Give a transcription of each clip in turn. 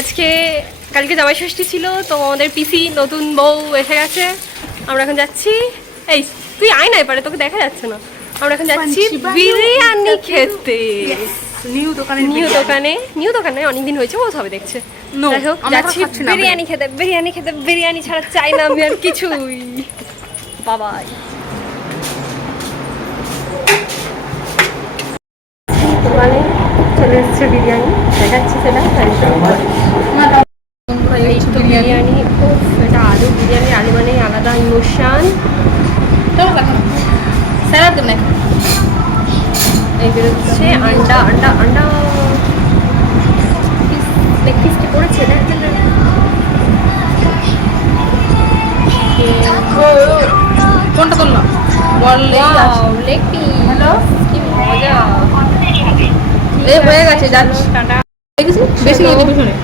আজকে কালকে জামাই ষষ্ঠী ছিল, তো আমাদের পিসি নতুন বউ এসে গেছে। আমরা এখন যাচ্ছি, এই তুই আয় না এপারে, তোকে দেখা যাচ্ছে না। আমরা এখন যাচ্ছি বিরিয়ানি খেতে। নিউ দোকানে অনেকদিন হয়েছে, ও সবে দেখছে। যাই হোক, যাচ্ছি বিরিয়ানি খেতে। বিরিয়ানি ছাড়া চাই না আমি আর কিছুই। বাবাই দোকানে চলে এসছে বিরিয়ানি, দেখাচ্ছি সেটা। এই তো বিরিয়ানি, এটা আলু বিরিয়ানি। আলু মানে আলাদা ইমোশন। এই বেরোচ্ছে আন্ডা আন্ডা আন্ডা। লেগ পিস কি পড়েছে? কোনটা তুললাম বল? লেগ পিস, হ্যালো, কি মজা। এই হয়ে গেছে, যাচ্ছি। টাটা। বেশি পিছনে।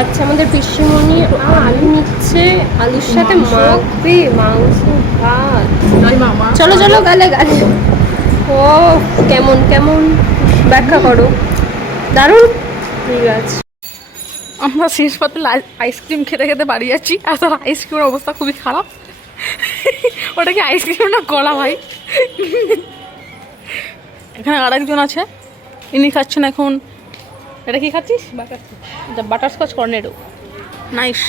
আচ্ছা, আমাদের পিসিমণি আলু নিচ্ছে, আলুর সাথে মাখবে মাংস ভাত। চলো চলো, গালে গালে। ও কেমন কেমন ব্যাখ্যা করো। দারুণ, ঠিক আছে। আমরা শেষ পথে আইসক্রিম খেতে খেতে বাড়ি যাচ্ছি, আর তার আইসক্রিমের অবস্থা খুবই খারাপ। ওটা কি আইসক্রিম না কলা ভাই? এখানে আর একজন আছে, ইনি খাচ্ছেন এখন। এটা কি খাচ্ছিস? বাটারস্কচ কর্নেডো। নাইস।